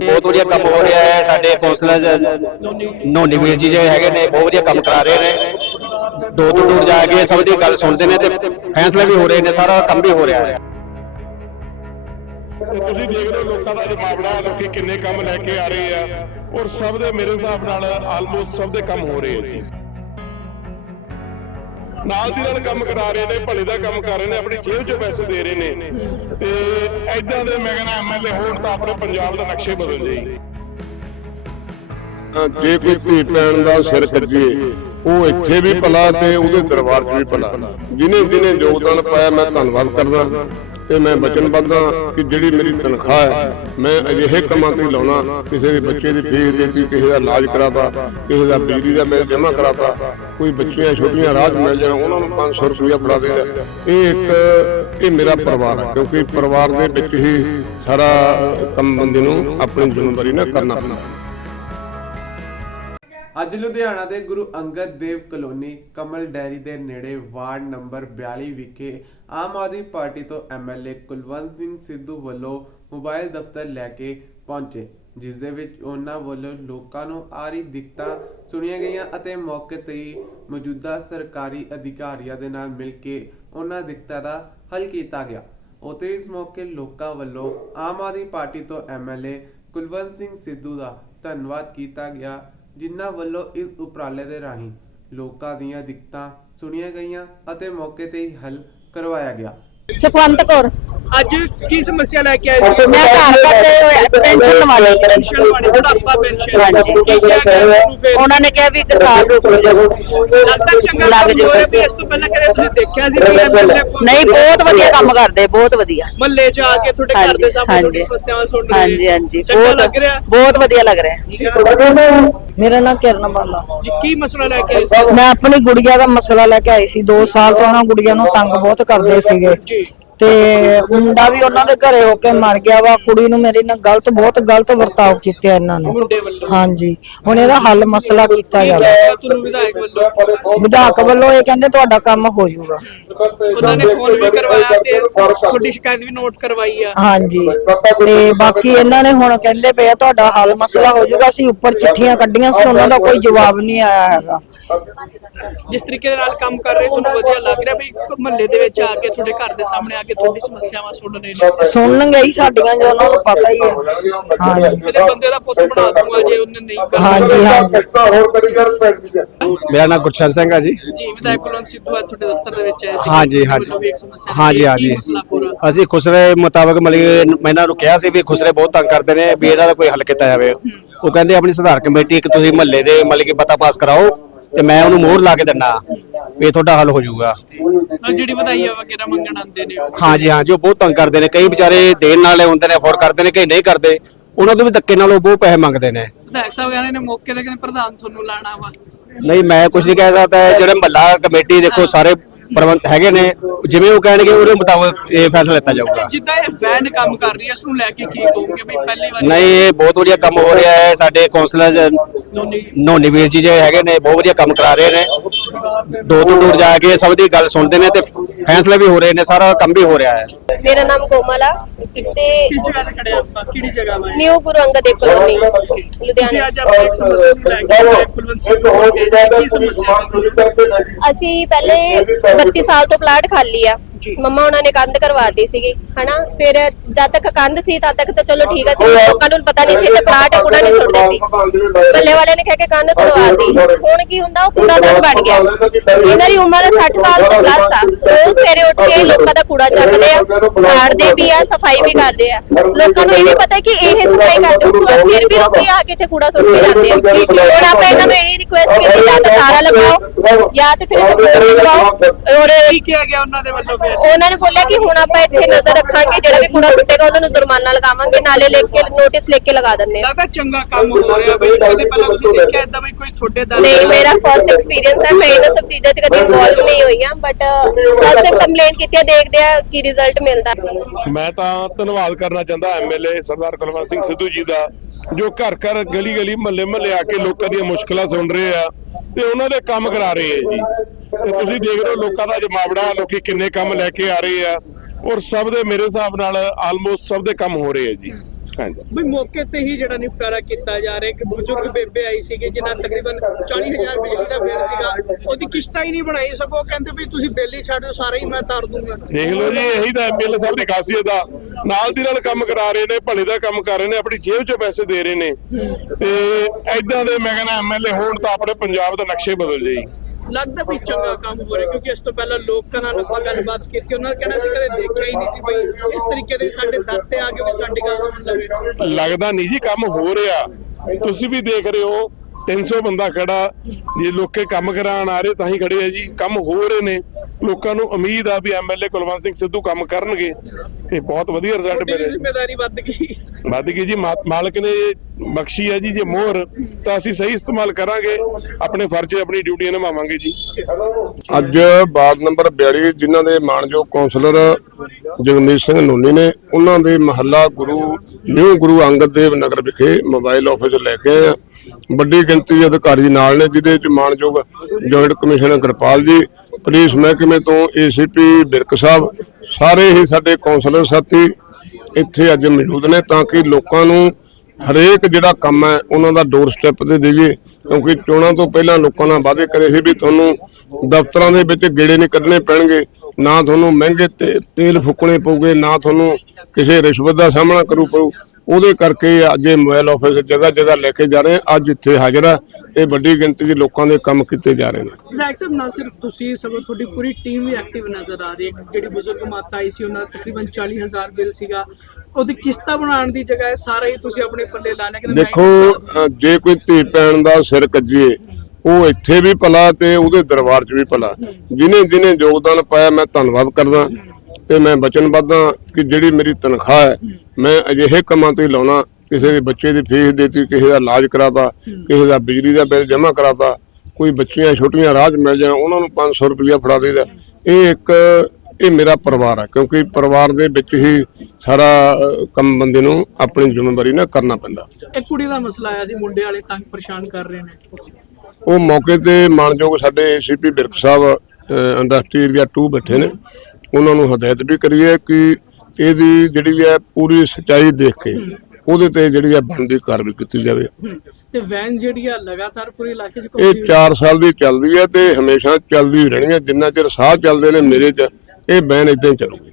ਬਹੁਤ ਵਧੀਆ ਕੰਮ ਹੋ ਰਿਹਾ ਹੈ। ਸਾਡੇ ਕੌਂਸਲਰ ਨੋਨੀ ਵੀਰ ਜੀ ਜਿਹੜੇ ਹੈਗੇ ਨੇ, ਬਹੁਤ ਵਧੀਆ ਕੰਮ ਕਰਾ ਰਹੇ ਨੇ। ਦੋ ਤੋਂ ਦੂਰ ਜਾ ਕੇ ਸਭ ਦੀ ਗੱਲ ਸੁਣਦੇ ਨੇ ਤੇ ਫੈਸਲੇ ਵੀ ਹੋ ਰਹੇ ਨੇ, ਸਾਰਾ ਕੰਮ ਵੀ ਹੋ ਰਿਹਾ ਹੈ। ਤੇ ਤੁਸੀਂ ਦੇਖ ਰਹੇ ਹੋ ਲੋਕਾਂ ਦਾ ਜਮਾਵੜਾ ਲੋਕੀ ਕਿੰਨੇ ਕੰਮ ਲੈ ਕੇ ਆ ਰਹੇ ਆ ਔਰ ਸਭ ਦੇ ਮੇਰੇ ਹਿਸਾਬ ਨਾਲ ਆਲਮੋਸਟ ਸਭ ਦੇ ਕੰਮ ਹੋ ਰਹੇ ਆ ਜੀ। ਨਾਲ ਦੀ ਨਾਲ ਕੰਮ ਕਰਾ ਰਹੇ ਨੇ, ਭਲੇ ਦਾ ਕੰਮ ਕਰ ਰਹੇ ਨੇ, ਆਪਣੀ ਜੇਬ 'ਚੋਂ ਪੈਸੇ ਦੇ ਰਹੇ ਨੇ। ਤੇ ਐਦਾਂ ਦੇ ਮੈਂ ਕਹਿੰਦਾ ਐਮਐਲਏ ਹੋਣ ਤਾਂ ਆਪਣੇ ਪੰਜਾਬ ਦਾ ਨਕਸ਼ੇ ਬਦਲ ਜਾਈ ਜੇ ਕੋਈ ਧੀ ਪੈਣ ਦਾ ਸਿਰ ਕੱਜੇ ਉਹ ਇੱਥੇ ਵੀ ਭਲਾ ਤੇ ਉਹਦੇ ਦਰਬਾਰ 'ਚ ਵੀ ਭਲਾ। ਜਿਨੇ ਜਿਨੇ ਯੋਗਦਾਨ ਪਾਇਆ, ਮੈਂ ਧੰਨਵਾਦ ਕਰਦਾ। ਤੇ ਮੈਂ ਵਚਨਬੱਧ ਹਾਂ ਕਿ ਜਿਹੜੀ ਮੇਰੀ ਤਨਖਾਹ ਹੈ, ਮੈਂ ਅਜਿਹੇ ਕੰਮਾਂ ਤੇ ਲਾਉਣਾ, ਕਿਸੇ ਦੇ ਬੱਚੇ ਦੀ ਫੀਸ ਦੇਤੀ, ਕਿਸੇ ਦਾ ਇਲਾਜ ਕਰਾਤਾ, ਕਿਸੇ ਦਾ ਬਿਜਲੀ ਦਾ ਬਿੱਲ ਜਮ੍ਹਾਂ ਕਰਾਤਾ, ਕੋਈ ਬੱਚੀਆਂ ਛੋਟੀਆਂ ਰਾਹ 'ਚ ਮਿਲ ਜਾਣ, ਉਹਨਾਂ ਨੂੰ 500 ਰੁਪਇਆ ਫੜਾ ਦੇਦਾ ਇਹ ਇੱਕ, ਇਹ ਮੇਰਾ ਪਰਿਵਾਰ ਹੈ, ਕਿਉਂਕਿ ਪਰਿਵਾਰ ਦੇ ਵਿੱਚ ਹੀ ਸਾਰਾ ਕੰਮ ਬੰਦੇ ਨੂੰ ਆਪਣੀ ਜ਼ਿੰਮੇਵਾਰੀ ਨਾਲ ਕਰਨਾ ਪੈਂਦਾ। ਅੱਜ ਲੁਧਿਆਣਾ ਦੇ ਗੁਰੂ ਅੰਗਦ ਦੇਵ ਕਲੋਨੀ ਕਮਲ ਡੈਰੀ ਦੇ ਨੇੜੇ ਵਾਰਡ ਨੰਬਰ 42 ਵਿਖੇ ਆਮ ਆਦਮੀ ਪਾਰਟੀ ਤੋਂ ਐਮਐਲਏ ਕੁਲਵੰਤ ਸਿੰਘ ਸਿੱਧੂ ਵੱਲੋਂ ਮੋਬਾਈਲ ਦਫ਼ਤਰ ਲੈ ਕੇ ਪਹੁੰਚੇ, ਜਿਸ ਦੇ ਵਿੱਚ ਉਹਨਾਂ ਵੱਲੋਂ ਲੋਕਾਂ ਨੂੰ ਆ ਰਹੀ ਦਿੱਕਤਾਂ ਸੁਣੀਆਂ ਗਈਆਂ ਅਤੇ ਮੌਕੇ ਤੇ ਹੀ ਮੌਜੂਦਾ ਸਰਕਾਰੀ ਅਧਿਕਾਰੀਆਂ ਦੇ ਨਾਲ ਮਿਲ ਕੇ ਉਹਨਾਂ ਦਿੱਕਤਾਂ ਦਾ ਹੱਲ ਕੀਤਾ ਗਿਆ। ਉਤੇ ਇਸ ਮੌਕੇ ਲੋਕਾਂ ਵੱਲੋਂ ਆਮ ਆਦਮੀ ਪਾਰਟੀ ਤੋਂ ਐਮਐਲਏ ਕੁਲਵੰਤ ਸਿੰਘ ਸਿੱਧੂ ਦਾ ਧੰਨਵਾਦ ਕੀਤਾ ਗਿਆ ਜਿਨ੍ਹਾਂ ਵੱਲੋਂ ਇਸ ਉਪਰਾਲੇ ਦੇ ਰਾਹੀਂ ਲੋਕਾਂ ਦੀਆਂ ਦਿੱਕਤਾਂ ਸੁਣੀਆਂ ਗਈਆਂ ਅਤੇ ਮੌਕੇ ਤੇ ਹੀ ਹੱਲ ਕਰਵਾਇਆ ਗਿਆ। ਸੁਖਵੰਤ ਕੌਰ। ਅੱਜ ਕੀ ਸਮੱਸਿਆ ਲੈ ਕੇ ਆਏ ਸੀ? ਮੈਂ ਘਰ ਕੱਟੇ ਪੈਨਸ਼ਨ ਲਵਾਉਣੀ ਸੀ ਪੈਨਸ਼ਨ ਵਾਲੀ ਬੁਢਾਪਾ ਪੈਨਸ਼ਨ। ਹਾਂਜੀ। ਕੀ ਕਿਹਾ ਗਿਆ ਤੁਹਾਨੂੰ ਫਿਰ? ਉਹਨਾਂ ਨੇ ਕਿਹਾ ਵੀ ਇੱਕ ਸਾਲ ਰੁਕ ਜਾਓ। ਲੱਗਦਾ ਚੰਗਾ ਲੱਗ ਹੋ ਰਿਹਾ ਵੀ। ਇਸ ਤੋਂ ਪਹਿਲਾਂ ਕਦੇ ਤੁਸੀਂ ਦੇਖਿਆ ਸੀ ਐਮਐਲਏ ਨਹੀਂ ਬਹੁਤ ਵਧੀਆ ਕੰਮ ਕਰਦੇ ਬਹੁਤ ਵਧੀਆ। ਮਹੱਲੇ 'ਚ ਆ ਕੇ ਤੁਹਾਡੇ ਘਰ ਦੇ ਹਾਂਜੀ ਸਾਹਮਣੇ ਤੁਹਾਡੀ ਹਾਂਜੀ। ਸਮੱਸਿਆਵਾਂ ਸੁਣ ਰਹੇ। ਹਾਂਜੀ ਹਾਂਜੀ। ਚੰਗਾ ਬਹੁਤ ਲੱਗ ਰਿਹਾ। ਬਹੁਤ ਵਧੀਆ ਲੱਗ ਰਿਹਾ। ਮੇਰਾ ਨਾਮ ਕਿਰਨ ਬਾਲਾ। ਜੀ ਕੀ ਮਸਲਾ ਲੈ ਕੇ ਆਏ ਸੀ? ਮੈਂ ਆਪਣੀ ਗੁੜੀਆ ਦਾ ਮਸਲਾ ਲੈ ਕੇ ਆਈ ਸੀ। 2 ਸਾਲ ਤੋਂ ਉਹਨਾਂ ਗੁੜੀਆ ਨੂੰ ਤੰਗ ਬਹੁਤ ਕਰਦੇ ਸੀਗੇ। ਜੀ। ਤੇ ਮੁੰਡਾ ਵੀ ਉਹਨਾਂ ਦੇ ਘਰੇ ਹੋ ਕੇ ਮਰ ਗਿਆ ਵਾ। ਕੁੜੀ ਨੂੰ ਮੇਰੀ ਨਾਲ ਗਲਤ ਬਹੁਤ ਗਲਤ ਵਰਤਾਓ ਕੀਤੇ ਇਹਨਾਂ ਨੇ। ਹਾਂਜੀ। ਹੁਣ ਇਹਦਾ ਹੱਲ ਮਸਲਾ ਕੀਤਾ ਜਾਵੇ। ਤੁਹਾਨੂੰ ਵਿਧਾਇਕ ਵੱਲੋਂ? ਵਿਧਾਇਕ ਵੱਲੋਂ ਇਹ ਕਹਿੰਦੇ ਤੁਹਾਡਾ ਕੰਮ ਹੋ ਜਾਊਗਾ। ਉਹਨਾਂ ਨੇ ਫੋਨ ਵੀ ਕਰਵਾਇਆ ਤੇ ਤੁਹਾਡੀ ਸ਼ਿਕਾਇਤ ਵੀ ਨੋਟ ਕਰਵਾਈ ਆ। ਹਾਂਜੀ। ਤੇ ਬਾਕੀ ਇਹਨਾਂ ਨੇ ਹੁਣ ਕਹਿੰਦੇ ਪਏ ਤੁਹਾਡਾ ਹੱਲ ਮਸਲਾ ਹੋ ਜਾਊਗਾ। ਅਸੀਂ ਉੱਪਰ ਚਿੱਠੀਆਂ ਕੱਢੀਆਂ ਸੀ ਉਹਨਾਂ ਦਾ ਕੋਈ ਜਵਾਬ ਨਹੀਂ ਆਇਆ ਹੈਗਾ। ਜਿਸ ਤਰੀਕੇ ਦੇ ਨਾਲ ਕੰਮ ਕਰ ਰਹੇ ਤੁਹਾਨੂੰ ਵਧੀਆ ਲੱਗ ਰਿਹਾ ਵੀ ਇੱਕ ਮਹੱਲੇ ਦੇ ਵਿੱਚ ਆ ਕੇ ਤੁਹਾਡੇ ਘਰ ਦੇ ਸਾਹਮਣੇ ਆ ਕੇ ਤੁਹਾਡੀ ਸਮੱਸਿਆਵਾਂ ਸੁਣ ਰਹੇ ਨੇ? ਸੁਣਨਗੇ ਹੀ ਸਾਡੀਆਂ ਜੇ ਉਹਨਾਂ ਨੂੰ ਪਤਾ ਹੀ ਹੈ ਹਾਂਜੀ। ਇਹਦੇ ਬੰਦੇ ਦਾ ਪੁੱਤ ਬਣਾ ਦੂੰਗਾ ਜੇ ਉਹਨੇ ਨਹੀਂ ਕਰਨਾ। ਹਾਂਜੀ ਹਾਂਜੀ। ਮੇਰਾ ਨਾਮ ਗੁਰਸ਼ਨ ਸਿੰਘ ਹੈ ਜੀ। ਜੀ ਵਿਧਾਇਕ ਕੁਲਵੰਤ ਸਿੱਧੂ ਅੱਜ ਤੁਹਾਡੇ ਦਫ਼ਤਰ ਦੇ ਵਿੱਚ ਆਏ ਸੀ। ਹਾਂਜੀ ਹਾਂਜੀ। ਹਾਂਜੀ ਹਾਂਜੀ। ਅਸੀਂ ਖੁਸਰੇ ਮੁਤਾਬਕ ਮਲੀ ਮੈਂ ਇਹਨਾਂ ਨੂੰ ਕਿਹਾ ਸੀ ਵੀ ਖੁਸਰੇ ਬਹੁਤ ਤੰਗ ਕਰਦੇ ਨੇ ਵੀ ਇਹਦਾ ਕੋਈ ਹੱਲ ਕੀਤਾ ਜਾਵੇ। ਉਹ ਕਹਿੰਦੇ ਆਪਣੀ ਸੁਧਾਰ ਕਮੇਟੀ ਇੱਕ ਤੁਸੀਂ ਮਹੱਲੇ ਦੇ ਮਤਲਬ ਕਿ ਪਤਾ ਪਾਸ ਕਰਾਓ। ਤੇ ਮੈਂ ਉਹਨੂੰ ਮੋਹਰ ਲਾ ਕੇ ਦਿੰਨਾ ਵੀ ਤੁਹਾਡਾ ਹੱਲ ਹੋ ਜਾਊਗਾ। ਆਹ ਜਿਹੜੀ ਵਧਾਈਆਂ ਵਗੈਰਾ ਮੰਗਣ ਆਉਂਦੇ ਨੇ। ਉਹ। ਹਾਂਜੀ ਹਾਂਜੀ ਉਹ ਬਹੁਤ ਤੰਗ ਕਰਦੇ ਨੇ। ਕਈ ਵਿਚਾਰੇ ਦੇਣ ਵਾਲੇ ਹੁੰਦੇ ਨੇ ਅਫੋਰਡ ਕਰਦੇ ਨੇ ਕਈ ਨਹੀਂ ਕਰਦੇ। ਉਹਨਾਂ ਤੋਂ ਵੀ ਧੱਕੇ ਨਾਲ ਉਹ ਬਹੁਤ ਪੈਸੇ ਮੰਗਦੇ ਨੇ। ਵਿਧਾਇਕ ਸਾਹਿਬ ਕਹਿੰਦੇ ਨੇ ਮੌਕੇ ਤੇ ਕਹਿੰਦੇ ਪ੍ਰਧਾਨ ਤੁਹਾਨੂੰ ਲਾਣਾ ਵਾ। ਨਹੀਂ ਮੈਂ ਕੁਝ ਨਹੀਂ ਕਹਿ ਸਕਦਾ ਜਿਹੜੇ ਮਹੱਲਾ ਕਮੇਟੀ ਦੇਖੋ ਸਾਰੇ ਪ੍ਰਬੰਧ ਹੈਗੇ ਨੇ। ਜਿਵੇਂ ਉਹ ਕਹਿਣਗੇ ਉਹਦੇ ਮੁਤਾਬਕ ਇਹ ਫੈਸਲਾ ਲਿੱਤਾ ਜਾਊਗਾ। ਜਿੱਦਾਂ ਇਹ ਵੈਨ ਕੰਮ ਕਰ ਰਹੀ ਹੈ ਇਸ ਨੂੰ ਲੈ ਕੇ ਕੀ ਕਹੋਗੇ ਵੀ ਪਹਿਲੀ ਵਾਰ? ਨਹੀਂ ਇਹ ਬਹੁਤ ਵਧੀਆ ਕੰਮ ਹੋ ਰਿਹਾ ਹੈ। ਸਾਡੇ ਕੌਂਸਲਰ ਦੋਨੇ ਨੋਨੀ ਵੀਰ ਜੀ ਜਿਹੜੇ ਹੈਗੇ ਨੇ ਬਹੁਤ ਵਧੀਆ ਕੰਮ ਕਰਾ ਰਹੇ ਨੇ। ਦੋ ਤੋਂ ਦੂਰ ਜਾ ਕੇ ਸਭ ਦੀ ਗੱਲ ਸੁਣਦੇ ਨੇ ਤੇ ਫੈਸਲੇ ਵੀ ਹੋ ਰਹੇ ਨੇ ਸਾਰਾ ਕੰਮ ਵੀ ਹੋ ਰਿਹਾ ਹੈ। ਮੇਰਾ ਨਾਮ ਕੋਮਲ ਆ। ਤੇ ਕਿਸ ਜਗ੍ਹਾ ਤੇ ਖੜੇ ਆਪਾਂ? ਕਿਹੜੀ ਜਗ੍ਹਾ ਇਹ? New Guru Angad Dev colony Ludhiana. ਅੱਜ ਆਪਣੀ ਇੱਕ ਸਮੱਸਿਆ ਨੂੰ ਲੈ ਕੇ ਆਏ ਕੁਲਵੰਤ ਸਿੰਘ ਕੋਲ। ਗਏ ਸੀ ਕੀ ਸਮੱਸਿਆ ਸੀ? ਅਸੀਂ ਪਹਿਲੇ 32 ਸਾਲ ਤੋਂ ਪਲਾਟ ਖਾਲੀ ਆ। ਮੰਮਾ ਉਹਨਾਂ ਨੇ ਕੰਧ ਕਰਵਾਤੀ ਸੀਗੀ ਹਨਾ ਫਿਰ ਜਦ ਤੱਕ ਕੰਧ ਸੀ ਤਦ ਤੱਕ ਤਾਂ ਚਲੋ ਠੀਕ ਆ ਸੀ ਲੋਕਾਂ ਨੂੰ ਪਤਾ ਨਹੀਂ ਸੀ ਤੇ ਪਲਾਟ ਕੂੜਾ ਨਹੀਂ ਸੁੱਟਦੇ ਸੀ ਮੱਲੇ ਵਾਲਿਆਂ ਨੇ ਕਹਿ ਕੇ ਕੰਧ ਤੁੜਵਾਤੀ ਹੁਣ ਕੀ ਹੁੰਦਾ ਉਹ ਕੂੜਾਦਾਨ ਬਣ ਗਿਆ ਇਹਨਾਂ ਦੀ ਉਮਰ 60 ਸਾਲ ਤੋਂ ਪਲੱਸ ਆ ਉਹ ਸਵੇਰੇ ਉੱਠ ਕੇ ਲੋਕਾਂ ਦਾ ਕੂੜਾ ਚੱਕਦੇ ਆ ਸਾੜਦੇ ਵੀ ਆ ਸਫ਼ਾਈ ਵੀ ਕਰਦੇ ਆ ਲੋਕਾਂ ਨੂੰ ਇਹ ਵੀ ਪਤਾ ਕਿ ਇਹ ਸਫ਼ਾਈ ਕਰਦੇ ਉਸ ਤੋਂ ਬਾਅਦ ਫਿਰ ਵੀ ਲੋਕੀ ਆ ਕੇ ਇੱਥੇ ਕੂੜਾ ਸੁੱਟ ਕੇ ਜਾਂਦੇ ਆ ਹੁਣ ਆਪਾਂ ਇਹਨਾਂ ਨੂੰ ਇਹ ਰਿਕੁਐਸਟ ਕੀਤੀ ਜਾਂ ਤਾਂ ਤਾਰਾ ਲਗਾਓ ਜਾਂ ਤੇ ਫਿਰ ਔਰ ਕੀ ਕਿਹਾ ਗਿਆ ਉਹਨਾਂ ਦੇ ਵੱਲੋਂ ਫਿਰ? ਉਹਨਾਂ ਨੇ ਬੋਲਿਆ ਕਿ ਹੁਣ ਆਪਾਂ ਇੱਥੇ ਨਜ਼ਰ ਰੱਖਾਂਗੇ ਜਿਹੜਾ ਵੀ ਕੂੜਾ ਸੁੱਟੇਗਾ ਉਹਨਾਂ ਨੂੰ ਜੁਰਮਾਨਾ ਲਗਾਵਾਂਗੇ ਨਾਲੇ ਲਿਖ ਕੇ ਨੋਟਿਸ ਲਿਖ ਕੇ ਲਗਾ ਦਿੰਦੇ ਆ ਲੱਗਦਾ ਚੰਗਾ ਕੰਮ ਹੋ ਰਿਹਾ ਬਈ ਕਦੇ ਪਹਿਲਾਂ ਤੁਸੀਂ ਦੇਖਿਆ ਇਦਾਂ ਬਈ ਕੋਈ ਤੁਹਾਡੇ ਦਾ ਨਹੀਂ ਮੇਰਾ ਫਰਸਟ ਐਕਸਪੀਰੀਅੰਸ ਹੈ ਮੈਂ ਇਹਨਾਂ ਸਭ ਚੀਜ਼ਾਂ 'ਚ ਕਦੇ ਇਨਵੋਲਵ ਨਹੀਂ ਹੋਈ ਆ ਬਟ ਫਸਟ ਟਾਈਮ ਕੰਪਲੇਂਟ ਕੀਤੀ ਆ ਦੇਖਦੇ ਆ ਕੀ ਰਿਜ਼ਲਟ ਮਿਲਦਾ। ਮੈਂ ਤਾਂ ਧੰਨਵਾਦ ਕਰਨਾ ਚਾਹੁੰਦਾ ਐਮਐਲਏ ਸਰਦਾਰ ਕੁਲਵੰਤ ਸਿੰਘ ਸਿੱਧੂ ਜੀ ਦਾ ਜੋ ਘਰ ਘਰ ਗਲੀ ਗਲੀ ਮਹੱਲੇ ਮਹੱਲੇ ਆ ਕੇ ਲੋਕਾਂ ਦੀਆਂ ਮੁਸ਼ਕਲਾਂ ਸੁਣ ਰਹੇ ਆ ਤੇ ਉਹਨਾਂ ਦੇ ਕੰਮ ਕਰਾ ਰਹੇ ਆ ਜੀ। ਤੇ ਤੁਸੀਂ ਦੇਖ ਰਹੇ ਹੋ ਲੋਕਾਂ ਦਾ ਜਮਾਵੜਾ ਲੋਕੀ ਕਿੰਨੇ ਕੰਮ ਲੈ ਕੇ ਆ ਰਹੇ ਆ ਔਰ ਸਭ ਦੇ ਮੇਰੇ ਹਿਸਾਬ ਨਾਲ ਆਲਮੋਸਟ ਸਭ ਦੇ ਕੰਮ ਹੋ ਰਹੇ ਆ ਜੀ। ਹਾਂਜੀ ਬਈ ਮੌਕੇ ਤੇ ਹੀ ਜਿਹੜਾ ਨਿਪਟਾਰਾ ਕੀਤਾ ਜਾ ਰਿਹਾ ਇੱਕ ਬਜ਼ੁਰਗ ਬੇਬੇ ਆਈ ਸੀਗੀ ਜਿਨ੍ਹਾਂ ਤਕਰੀਬਨ 40000 ਬਿਜਲੀ ਦਾ ਬਿੱਲ ਸੀਗਾ ਉਹਦੀ ਕਿਸ਼ਤਾਂ ਹੀ ਨਹੀਂ ਬਣਾਈ ਸਗੋਂ ਕਹਿੰਦੇ ਵੀ ਤੁਸੀਂ ਬਿੱਲ ਹੀ ਛੱਡ ਦਿਓ ਸਾਰਾ ਹੀ ਮੈਂ ਤਾਰ ਦੂੰਗਾ। ਦੇਖ ਲਓ ਜੀ ਇਹੀ ਤਾਂ ਐਮਐਲਏ ਸਾਹਿਬ ਦੀ ਖਾਸੀਅਤ ਆ। ਨਾਲ ਦੀ ਨਾਲ ਕੰਮ ਕਰਾ ਰਹੇ ਨੇ ਭਲੇ ਦਾ ਕੰਮ ਕਰ ਰਹੇ ਨੇ ਆਪਣੀ ਜੇਬ 'ਚੋਂ ਪੈਸੇ ਦੇ ਰਹੇ ਨੇ। ਤੇ ਐਦਾਂ ਦੇ ਮੈਂ ਕਹਿੰਦਾ ਐਮਐਲਏ ਹੋਣ ਤਾਂ ਆਪਣੇ ਪੰਜਾਬ ਦਾ ਨਕਸ਼ੇ ਬਦਲ ਜਾਈ ਲੱਗਦਾ ਵੀ ਚੰਗਾ ਕੰਮ ਹੋ ਰਿਹਾ ਕਿਉਂਕਿ ਇਸ ਤੋਂ ਪਹਿਲਾਂ ਲੋਕਾਂ ਨਾਲ ਆਪਾਂ ਗੱਲਬਾਤ ਕੀਤੀ ਉਹਨਾਂ ਨੇ ਕਹਿਣਾ ਸੀ ਕਦੇ ਦੇਖਿਆ ਹੀ ਨਹੀਂ ਸੀ ਬਈ ਇਸ ਤਰੀਕੇ ਦੇ ਸਾਡੇ ਦਰ ਤੇ ਆ ਕੇ ਵੀ ਸਾਡੀ ਗੱਲ ਸੁਣ ਲਵੇ। ਲੱਗਦਾ ਨਹੀਂ ਜੀ ਕੰਮ ਹੋ ਰਿਹਾ। ਤੁਸੀਂ ਵੀ ਦੇਖ ਰਹੇ ਹੋ 300 ਬੰਦਾ ਖੜਾ ਜੇ ਲੋਕੇ ਕੰਮ ਕਰਾਉਣ ਆ ਰਹੇ ਤਾਂ ਹੀ ਖੜੇ ਆ ਜੀ ਕੰਮ ਹੋ ਰਹੇ ਨੇ। ਲੋਕਾਂ ਨੂੰ ਉਮੀਦ ਆ ਵੀ ਐਮਐਲਏ ਕੁਲਵੰਤ ਸਿੰਘ ਸਿੱਧੂ ਕੰਮ ਕਰਨਗੇ ਤੇ ਬਹੁਤ ਵਧੀਆ ਰਿਜ਼ਲਟ ਮਿਲੇ। ਜ਼ਿੰਮੇਵਾਰੀ ਵੱਧ ਗਈ। ਵੱਧ ਗਈ ਜੀ ਮਾਲਕ ਨੇ ਬਖਸ਼ੀ ਹੈ ਜੀ ਜੇ ਮੋਹਰ ਤਾਂ ਅਸੀਂ ਸਹੀ ਇਸਤੇਮਾਲ ਕਰਾਂਗੇ ਆਪਣੇ ਫਰਜ਼ ਆਪਣੀ ਡਿਊਟੀਆਂ ਨਿਭਾਵਾਂਗੇ ਜੀ। ਅੱਜ ਵਾਰਡ ਨੰਬਰ 42 ਜਿਨ੍ਹਾਂ ਦੇ ਮਾਨਯੋਗ ਕੌਂਸਲਰ ਜਗਮੀਤ ਸਿੰਘ ਨੋਨੀ ਨੇ ਉਹਨਾਂ ਦੇ ਮਹੱਲਾ ਗੁਰੂ ਨਿਊ ਗੁਰੂ ਅੰਗਦ ਦੇਵ ਨਗਰ ਵਿਖੇ ਮੋਬਾਈਲ ਆਫਿਸ ਲੈ ਕੇ ਵੱਡੀ ਗਿਣਤੀ ਦੇ ਅਧਿਕਾਰੀ ਨਾਲ ਨੇ ਜਿਹਦੇ ਵਿੱਚ ਮਾਨਯੋਗ ਜੁਆਇੰਟ ਕਮਿਸ਼ਨਰ ਕਿਰਪਾਲ ਜੀ ਪੁਲਿਸ ਮਹਿਕਮੇ ਤੋਂ ਏਸੀਪੀ ਬਿਰਕ ਸਾਹਿਬ, ਸਾਰੇ ਹੀ ਸਾਡੇ ਕੌਂਸਲਰ ਸਾਥੀ ਇੱਥੇ ਅੱਜ ਮੌਜੂਦ ਨੇ ਤਾਂ ਕਿ ਲੋਕਾਂ ਨੂੰ ਹਰੇਕ ਜਿਹੜਾ ਕੰਮ ਹੈ, ਉਹਨਾਂ ਦਾ ਡੋਰ ਸਟੈਪ ਤੇ ਦੇਈਏ, ਕਿਉਂਕਿ ਚੋਣਾਂ ਤੋਂ ਪਹਿਲਾਂ ਲੋਕਾਂ ਨਾਲ ਵਾਅਦੇ ਕਰੇ ਸੀ ਵੀ ਤੁਹਾਨੂੰ ਦਫ਼ਤਰਾਂ ਦੇ ਵਿੱਚ ਗੇੜੇ ਨਹੀਂ ਕੱਢਣੇ ਪੈਣਗੇ। ਨਾ ਤੁਹਾਨੂੰ ਮਹਿੰਗੇ ਤੇ- ਤੇਲ ਫੁਕਣੇ ਪਊਗੇ ਨਾ ਤੁਹਾਨੂੰ ਕਿਸੇ ਰਿਸ਼ਵਤ ਦਾ ਸਾਹਮਣਾ ਕਰੂ ਪਊ। ਉਹਦੇ ਕਰਕੇ ਅੱਜ ਇਹ ਮੋਬਾਈਲ ਆਫਿਸ ਜਗ੍ਹਾ ਜਗ੍ਹਾ ਲੈ ਕੇ ਜਾ ਰਹੇ ਆ। ਅੱਜ ਇੱਥੇ ਹਾਜ਼ਰ ਆ। ਇਹ ਵੱਡੀ ਗਿਣਤੀ ਦੇ ਲੋਕਾਂ ਦੇ ਕੰਮ ਕੀਤੇ ਜਾ ਰਹੇ ਨੇ। ਵਿਧਾਇਕ ਸਾਹਿਬ ਨਾ ਸਿਰਫ ਤੁਸੀਂ ਸਗੋਂ ਤੁਹਾਡੀ ਪੂਰੀ ਟੀਮ ਵੀ ਐਕਟਿਵ ਨਜ਼ਰ ਆ ਰਹੀ ਹੈ। ਜਿਹੜੀ ਬਜ਼ੁਰਗ ਮਾਤਾ ਆਈ ਸੀ ਉਹਨਾਂ ਦਾ ਤਕਰੀਬਨ 40000 ਬਿੱਲ ਸੀਗਾ। ਉਹਦੀ ਕਿਸ਼ਤਾਂ ਬਣਾਉਣ ਦੀ ਜਗ੍ਹਾ ਸਾਰਾ ਹੀ ਤੁਸੀਂ ਆਪਣੇ ਪੱਲੇ ਲਾਣਾ ਕਿ ਦੇਖੋ ਜੇ ਕੋਈ ਧੀ ਭੈਣ ਦਾ ਸਿਰ ਕੱਜੀਏ ਉਹ ਇੱਥੇ ਵੀ ਭਲਾ ਤੇ ਉਹਦੇ ਦਰਬਾਰ 'ਚ ਵੀ ਭਲਾ। ਜਿਨੇ ਜਿਨੇ ਯੋਗਦਾਨ ਪਾਇਆ, ਮੈਂ ਧੰਨਵਾਦ ਕਰਦਾ। ਤੇ ਮੈਂ ਵਚਨਬੱਧ ਹਾਂ ਕਿ ਜਿਹੜੀ ਮੇਰੀ ਤਨਖਾਹ ਹੈ, ਮੈਂ ਅਜਿਹੇ ਕੰਮਾਂ ਤੇ ਲਾਉਣਾ। ਕਿਸੇ ਦੇ ਬੱਚੇ ਦੀ ਫੀਸ ਦੇਤੀ, ਕਿਸੇ ਦਾ ਇਲਾਜ ਕਰਾਤਾ, ਕਿਸੇ ਦਾ ਬਿਜਲੀ ਦਾ ਬਿੱਲ ਜਮ੍ਹਾਂ ਕਰਾਤਾ। ਕੋਈ ਬੱਚੀਆਂ ਛੋਟੀਆਂ ਰਾਹ ਮਿਲ ਜਾਣ, ਉਹਨਾਂ ਨੂੰ 500 ਰੁਪਇਆ ਫੜਾ ਦੇਈਦਾ। ਇਹ ਇੱਕ, ਇਹ ਮੇਰਾ ਪਰਿਵਾਰ ਹੈ। ਕਿਉਂਕਿ ਪਰਿਵਾਰ ਦੇ ਵਿੱਚ ਹੀ ਸਾਰਾ ਕੰਮ ਬੰਦੇ ਨੂੰ ਆਪਣੀ ਜ਼ਿੰਮੇਵਾਰੀ ਨਾਲ ਕਰਨਾ ਪੈਂਦਾ। ਇੱਕ ਕੁੜੀ ਦਾ ਮਸਲਾ ਆਇਆ ਸੀ, ਮੁੰਡੇ ਵਾਲੇ ਤੰਗ ਪਰੇਸ਼ਾਨ ਕਰ ਰਹੇ ਨੇ। ਉਹ ਮੌਕੇ ਤੇ ਮਾਨਯੋਗ ਸਾਡੇ ACP Birk Sahib industry area 2 ਬੈਠੇ ਨੇ। ਉਹਨਾਂ ਨੂੰ ਹਦਾਇਤ ਵੀ ਕਰੀ ਹੈ ਕਿ ਇਹਦੀ ਜਿਹੜੀ ਹੈ ਪੂਰੀ ਸਚਾਈ ਦੇਖ ਕੇ ਉਹਦੇ ਤੇ ਜਿਹੜੀ ਹੈ ਬਣਦੀ ਕਾਰਵਾਈ ਕੀਤੀ ਜਾਵੇ। ਤੇ ਵੈਨ ਜਿਹੜੀ ਆ ਲਗਾਤਾਰ ਪੂਰੇ ਇਲਾਕੇ 'ਚ ਇਹ ਘੁੰਮਦੀ 4 ਸਾਲ ਦੀ ਚੱਲਦੀ ਹੈ ਤੇ ਹਮੇਸ਼ਾ ਚੱਲਦੀ ਰਹਿਣੀ ਹੈ। ਜਿੰਨਾ ਚਿਰ ਸਾਹ ਚੱਲਦੇ ਨੇ ਮੇਰੇ 'ਚ ਇਹ ਬੈਨ ਇਦਾਂ ਹੀ ਚੱਲੂਗੀ।